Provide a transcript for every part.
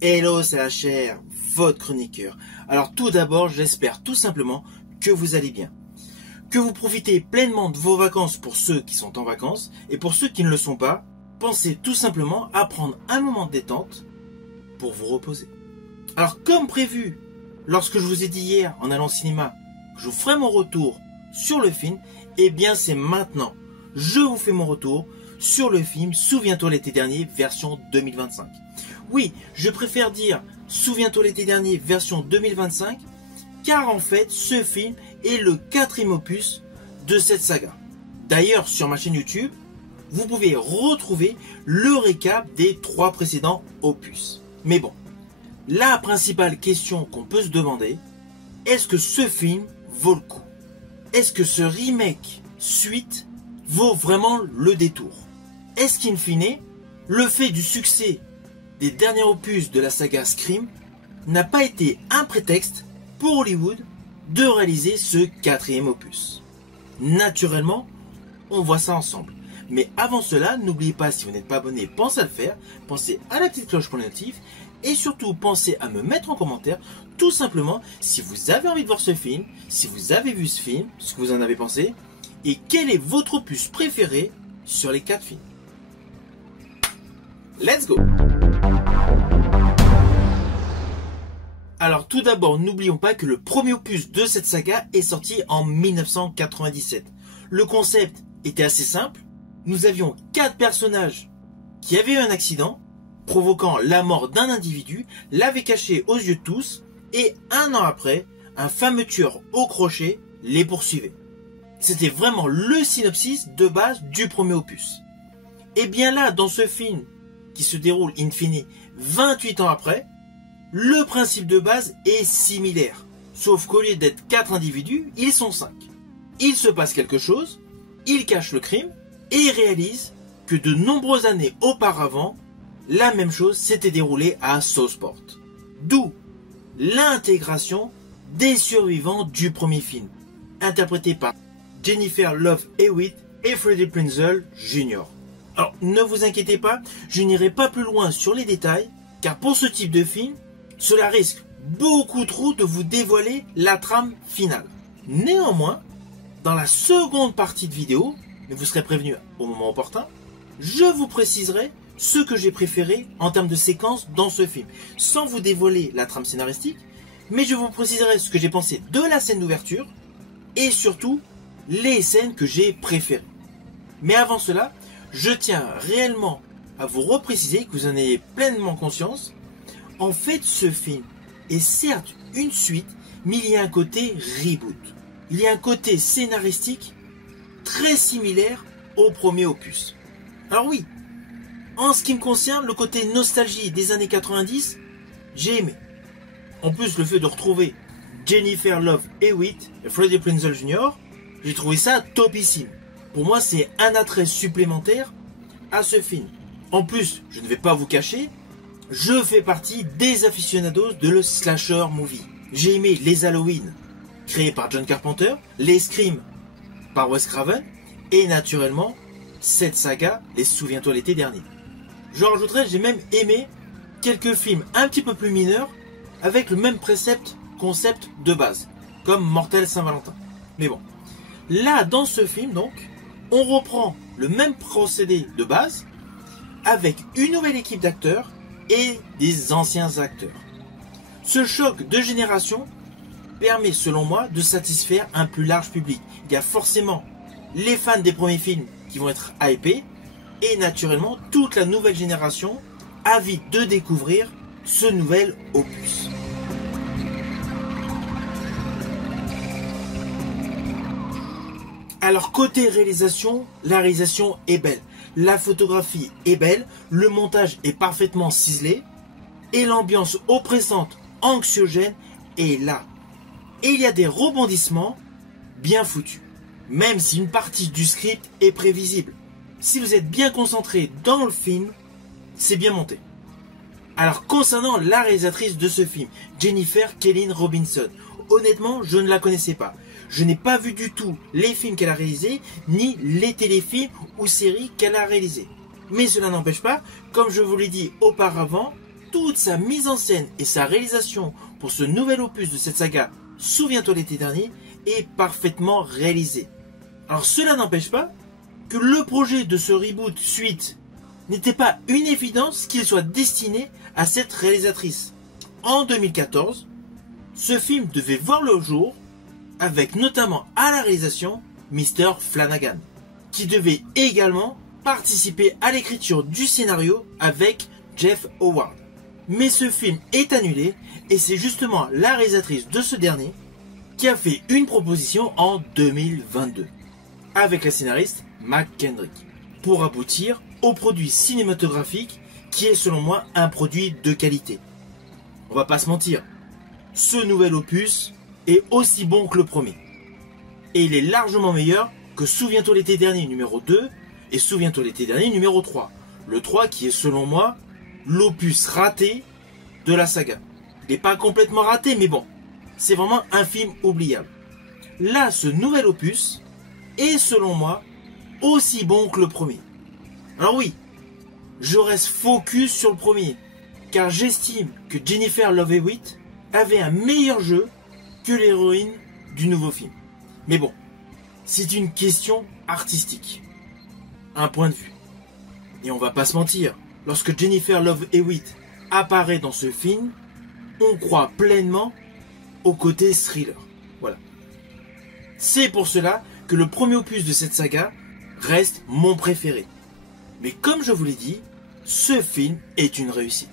Hello, c'est HR, votre chroniqueur. Alors tout d'abord, j'espère tout simplement que vous allez bien. Que vous profitez pleinement de vos vacances pour ceux qui sont en vacances et pour ceux qui ne le sont pas, pensez tout simplement à prendre un moment de détente pour vous reposer. Alors comme prévu, lorsque je vous ai dit hier en allant au cinéma que je vous ferai mon retour sur le film, eh bien c'est maintenant. Je vous fais mon retour sur le film Souviens-toi l'été dernier version 2025. Oui, je préfère dire Souviens-toi l'été dernier version 2025 car en fait ce film est le 4e opus de cette saga. D'ailleurs sur ma chaîne YouTube, vous pouvez retrouver le récap des 3 précédents opus. Mais bon, la principale question qu'on peut se demander, est-ce que ce film vaut le coup? Est-ce que ce remake suite vaut vraiment le détour? Est-ce qu'in fine, le fait du succès des derniers opus de la saga Scream n'a pas été un prétexte pour Hollywood de réaliser ce 4e opus? Naturellement, on voit ça ensemble. Mais avant cela, n'oubliez pas, si vous n'êtes pas abonné, pensez à le faire, pensez à la petite cloche pour les notifs, et surtout pensez à me mettre en commentaire, tout simplement, si vous avez envie de voir ce film, si vous avez vu ce film, ce que vous en avez pensé, et quel est votre opus préféré sur les 4 films. Let's go! Alors tout d'abord, n'oublions pas que le premier opus de cette saga est sorti en 1997. Le concept était assez simple. Nous avions 4 personnages qui avaient eu un accident, provoquant la mort d'un individu, l'avait caché aux yeux de tous, et un an après, un fameux tueur au crochet les poursuivait. C'était vraiment le synopsis de base du premier opus. Et bien là, dans ce film, qui se déroule in fine 28 ans après, le principe de base est similaire. Sauf qu'au lieu d'être 4 individus, ils sont 5. Il se passe quelque chose, ils cachent le crime, et réalisent que de nombreuses années auparavant, la même chose s'était déroulée à Southport. D'où l'intégration des survivants du premier film, interprétés par Jennifer Love Hewitt et Freddie Prinze Jr. Alors, ne vous inquiétez pas, je n'irai pas plus loin sur les détails, car pour ce type de film, cela risque beaucoup trop de vous dévoiler la trame finale. Néanmoins, dans la seconde partie de vidéo, mais vous serez prévenu au moment opportun, je vous préciserai ce que j'ai préféré en termes de séquences dans ce film, sans vous dévoiler la trame scénaristique, mais je vous préciserai ce que j'ai pensé de la scène d'ouverture, et surtout, les scènes que j'ai préférées. Mais avant cela, je tiens réellement à vous repréciser, que vous en ayez pleinement conscience. En fait, ce film est certes une suite, mais il y a un côté reboot. Il y a un côté scénaristique très similaire au premier opus. Alors oui, en ce qui me concerne, le côté nostalgie des années 90, j'ai aimé. En plus, le fait de retrouver Jennifer Love Hewitt et Freddie Prinze Jr., j'ai trouvé ça topissime. Pour moi, c'est un attrait supplémentaire à ce film. En plus, je ne vais pas vous cacher, je fais partie des aficionados de le slasher movie. J'ai aimé les Halloween, créés par John Carpenter, les Scream par Wes Craven, et naturellement, cette saga, les Souviens-toi l'été dernier. Je rajouterai, j'ai même aimé quelques films un petit peu plus mineurs, avec le même concept de base, comme Mortel Saint-Valentin. Mais bon, là, dans ce film, donc, on reprend le même procédé de base, avec une nouvelle équipe d'acteurs et des anciens acteurs. Ce choc de génération permet, selon moi, de satisfaire un plus large public. Il y a forcément les fans des premiers films qui vont être hypés, et naturellement toute la nouvelle génération avide de découvrir ce nouvel opus. Alors côté réalisation, la réalisation est belle, la photographie est belle, le montage est parfaitement ciselé, et l'ambiance oppressante, anxiogène est là. Et il y a des rebondissements bien foutus, même si une partie du script est prévisible. Si vous êtes bien concentré dans le film, c'est bien monté. Alors concernant la réalisatrice de ce film, Jennifer Kayline Robinson, honnêtement je ne la connaissais pas. Je n'ai pas vu du tout les films qu'elle a réalisés, ni les téléfilms ou séries qu'elle a réalisés. Mais cela n'empêche pas, comme je vous l'ai dit auparavant, toute sa mise en scène et sa réalisation pour ce nouvel opus de cette saga, Souviens-toi l'été dernier, est parfaitement réalisée. Alors cela n'empêche pas que le projet de ce reboot suite n'était pas une évidence qu'il soit destiné à cette réalisatrice. En 2014, ce film devait voir le jour avec notamment à la réalisation Mr. Flanagan, qui devait également participer à l'écriture du scénario avec Jeff Howard. Mais ce film est annulé et c'est justement la réalisatrice de ce dernier qui a fait une proposition en 2022 avec la scénariste McKendrick pour aboutir au produit cinématographique qui est selon moi un produit de qualité. On va pas se mentir, ce nouvel opus est aussi bon que le premier. Et il est largement meilleur que Souviens-toi l'été dernier numéro 2 et Souviens-toi l'été dernier numéro 3. Le 3 qui est selon moi l'opus raté de la saga. Il n'est pas complètement raté mais bon, c'est vraiment un film oubliable. Là, ce nouvel opus est selon moi aussi bon que le premier. Alors oui, je reste focus sur le premier, car j'estime que Jennifer Love Hewitt avait un meilleur jeu que l'héroïne du nouveau film. Mais bon, c'est une question artistique, un point de vue. Et on va pas se mentir, lorsque Jennifer Love Hewitt apparaît dans ce film, on croit pleinement au côté thriller. Voilà. C'est pour cela que le premier opus de cette saga reste mon préféré. Mais comme je vous l'ai dit, ce film est une réussite.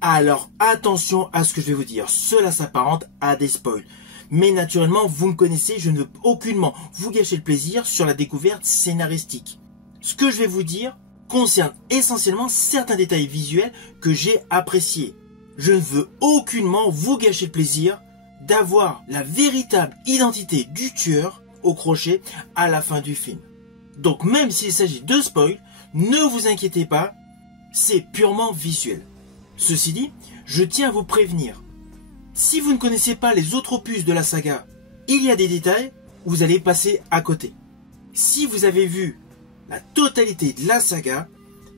Alors attention à ce que je vais vous dire, cela s'apparente à des spoils. Mais naturellement, vous me connaissez, je ne veux aucunement vous gâcher le plaisir sur la découverte scénaristique. Ce que je vais vous dire concerne essentiellement certains détails visuels que j'ai appréciés. Je ne veux aucunement vous gâcher le plaisir d'avoir la véritable identité du tueur au crochet à la fin du film. Donc même s'il s'agit de spoil, ne vous inquiétez pas, c'est purement visuel. Ceci dit, je tiens à vous prévenir. Si vous ne connaissez pas les autres opus de la saga, il y a des détails où vous allez passer à côté. Si vous avez vu la totalité de la saga,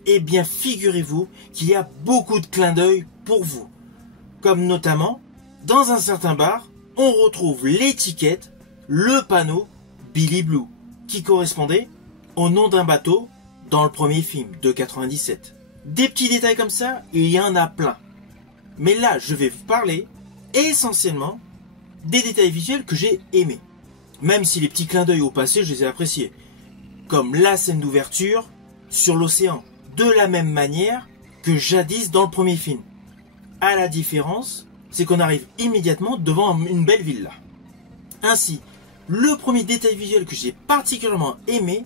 eh bien figurez-vous qu'il y a beaucoup de clins d'œil pour vous. Comme notamment, dans un certain bar, on retrouve l'étiquette, le panneau Billy Blue, qui correspondait au nom d'un bateau dans le premier film de 97. Des petits détails comme ça, il y en a plein. Mais là, je vais vous parler essentiellement des détails visuels que j'ai aimés. Même si les petits clins d'œil au passé, je les ai appréciés. Comme la scène d'ouverture sur l'océan, de la même manière que jadis dans le premier film. À la différence, c'est qu'on arrive immédiatement devant une belle villa. Ainsi, le premier détail visuel que j'ai particulièrement aimé,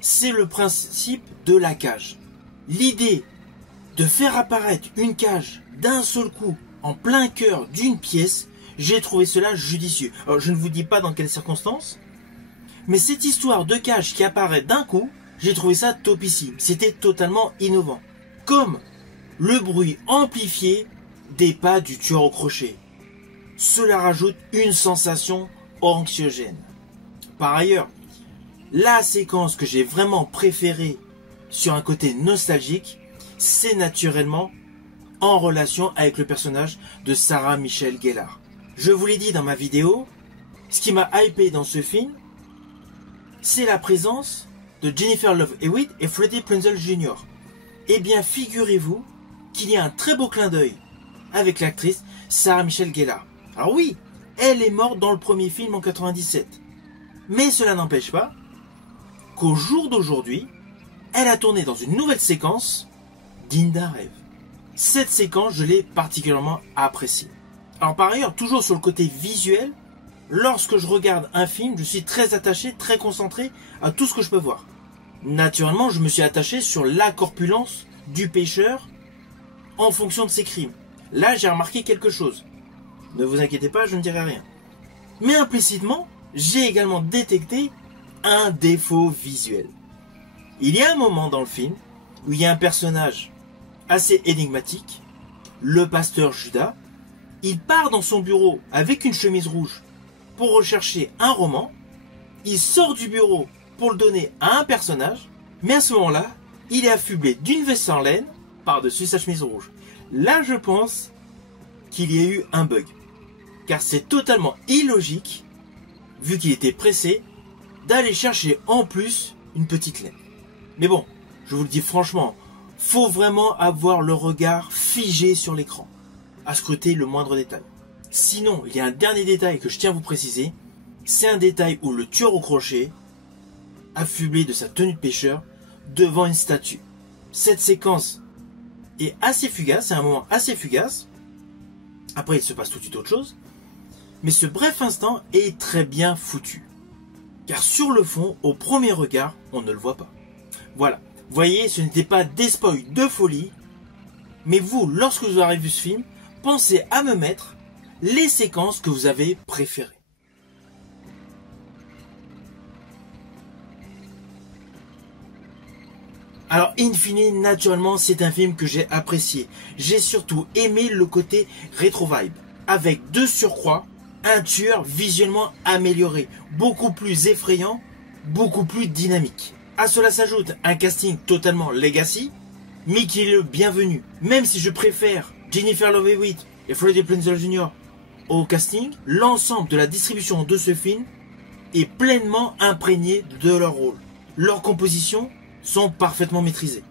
c'est le principe de la cage. L'idée de faire apparaître une cage d'un seul coup en plein cœur d'une pièce, j'ai trouvé cela judicieux. Alors, je ne vous dis pas dans quelles circonstances, mais cette histoire de cage qui apparaît d'un coup, j'ai trouvé ça topissime. C'était totalement innovant. Comme le bruit amplifié des pas du tueur au crochet. Cela rajoute une sensation anxiogène. Par ailleurs, la séquence que j'ai vraiment préférée sur un côté nostalgique, c'est naturellement en relation avec le personnage de Sarah Michelle Gellar. Je vous l'ai dit dans ma vidéo, ce qui m'a hypé dans ce film, c'est la présence de Jennifer Love Hewitt et Freddie Prinze Jr. Eh bien, figurez-vous qu'il y a un très beau clin d'œil avec l'actrice Sarah Michelle Gellar. Alors oui, elle est morte dans le premier film en 97. Mais cela n'empêche pas qu'au jour d'aujourd'hui, elle a tourné dans une nouvelle séquence digne d'un rêve. Cette séquence, je l'ai particulièrement appréciée. Alors par ailleurs, toujours sur le côté visuel, lorsque je regarde un film, je suis très attaché, très concentré à tout ce que je peux voir. Naturellement, je me suis attaché sur la corpulence du pêcheur en fonction de ses crimes. Là, j'ai remarqué quelque chose. Ne vous inquiétez pas, je ne dirai rien. Mais implicitement, j'ai également détecté un défaut visuel. Il y a un moment dans le film où il y a un personnage assez énigmatique, le pasteur Judas. Il part dans son bureau avec une chemise rouge pour rechercher un roman. Il sort du bureau pour le donner à un personnage, mais à ce moment-là, il est affublé d'une veste en laine par-dessus sa chemise rouge. Là, je pense qu'il y a eu un bug. Car c'est totalement illogique, vu qu'il était pressé, d'aller chercher en plus une petite laine. Mais bon, je vous le dis franchement, faut vraiment avoir le regard figé sur l'écran, à scruter le moindre détail. Sinon, il y a un dernier détail que je tiens à vous préciser, c'est un détail où le tueur au crochet, affublé de sa tenue de pêcheur, devant une statue. Cette séquence est assez fugace, c'est un moment assez fugace. Après, il se passe tout de suite autre chose. Mais ce bref instant est très bien foutu. Car sur le fond, au premier regard, on ne le voit pas. Voilà. Vous voyez, ce n'était pas des spoils de folie. Mais vous, lorsque vous aurez vu ce film, pensez à me mettre les séquences que vous avez préférées. Alors, in fine, naturellement, c'est un film que j'ai apprécié. J'ai surtout aimé le côté rétro-vibe. Avec de surcroît, un tueur visuellement amélioré, beaucoup plus effrayant, beaucoup plus dynamique. À cela s'ajoute un casting totalement legacy, mais qui est le bienvenu. Même si je préfère Jennifer Love Hewitt et Freddie Prinze Jr. au casting, l'ensemble de la distribution de ce film est pleinement imprégné de leur rôle. Leurs compositions sont parfaitement maîtrisées.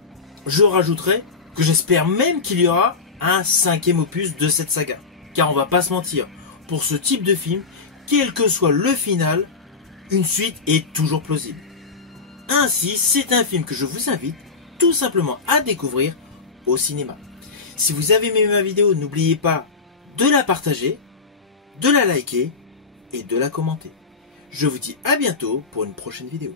Je rajouterai que j'espère même qu'il y aura un 5e opus de cette saga. Car on va pas se mentir, pour ce type de film, quel que soit le final, une suite est toujours plausible. Ainsi, c'est un film que je vous invite tout simplement à découvrir au cinéma. Si vous avez aimé ma vidéo, n'oubliez pas de la partager, de la liker et de la commenter. Je vous dis à bientôt pour une prochaine vidéo.